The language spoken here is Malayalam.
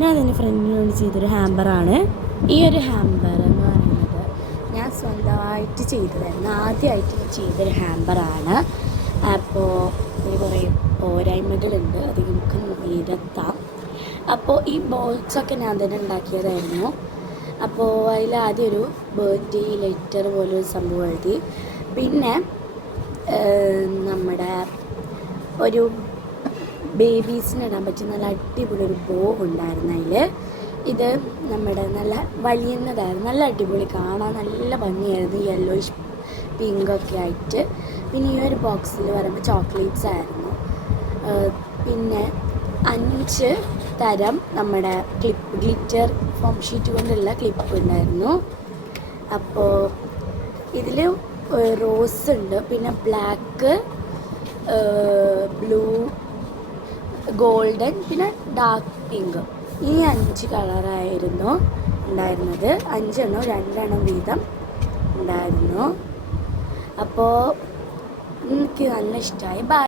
ഞാൻ എന്റെ ഫ്രണ്ടിനോട് ചെയ്തൊരു ഹാമ്പറാണ് ഈ ഒരു ഹാമ്പർ എന്ന് പറയുന്നത് ഞാൻ സ്വന്തമായിട്ട് ചെയ്തതായിരുന്നു. ആദ്യമായിട്ട് ചെയ്തൊരു ഹാമ്പറാണ് അപ്പോൾ ഇതിന് കുറേ പോരായ്മകളുണ്ട്. അത് നമുക്ക് നിരത്താം അപ്പോൾ ഈ ബോൾസൊക്കെ ഞാൻ തന്നെ ഉണ്ടാക്കിയതായിരുന്നു. അപ്പോൾ അതിൽ ആദ്യം ഒരു ബർത്ത്ഡേ ലെറ്റർ പോലൊരു സംഭവം എഴുതി. പിന്നെ നമ്മുടെ ഒരു ബേബീസിന് ഇടാൻ പറ്റിയ നല്ല അടിപൊളി ഒരു ബോ ഉണ്ടായിരുന്നു അതിൽ ഇത് നമ്മുടെ നല്ല വലിയുന്നതായിരുന്നു. നല്ല അടിപൊളി കാണാൻ നല്ല ഭംഗിയായിരുന്നു. യെല്ലോയിഷ് പിങ്കൊക്കെ ആയിട്ട്. പിന്നെ ഈ ഒരു ബോക്സിൽ പറയുമ്പോൾ ചോക്ലേറ്റ്സ് ആയിരുന്നു. പിന്നെ അഞ്ച് തരം നമ്മുടെ ക്ലിപ്പ് ഗ്ലിറ്റർ ഫോം ഷീറ്റ് കൊണ്ടുള്ള ക്ലിപ്പ് ഉണ്ടായിരുന്നു. അപ്പോൾ ഇതിൽ റോസ് ഉണ്ട്. പിന്നെ ബ്ലാക്ക് ബ്ലൂ ഗോൾഡൻ പിന്നെ ഡാർക്ക് പിങ്ക്. ഈ അഞ്ച് കളറായിരുന്നു ഉണ്ടായിരുന്നത്. അഞ്ചെണ്ണം രണ്ടെണ്ണം വീതം ഉണ്ടായിരുന്നു. അപ്പോൾ എനിക്ക് നല്ല ഇഷ്ടമായി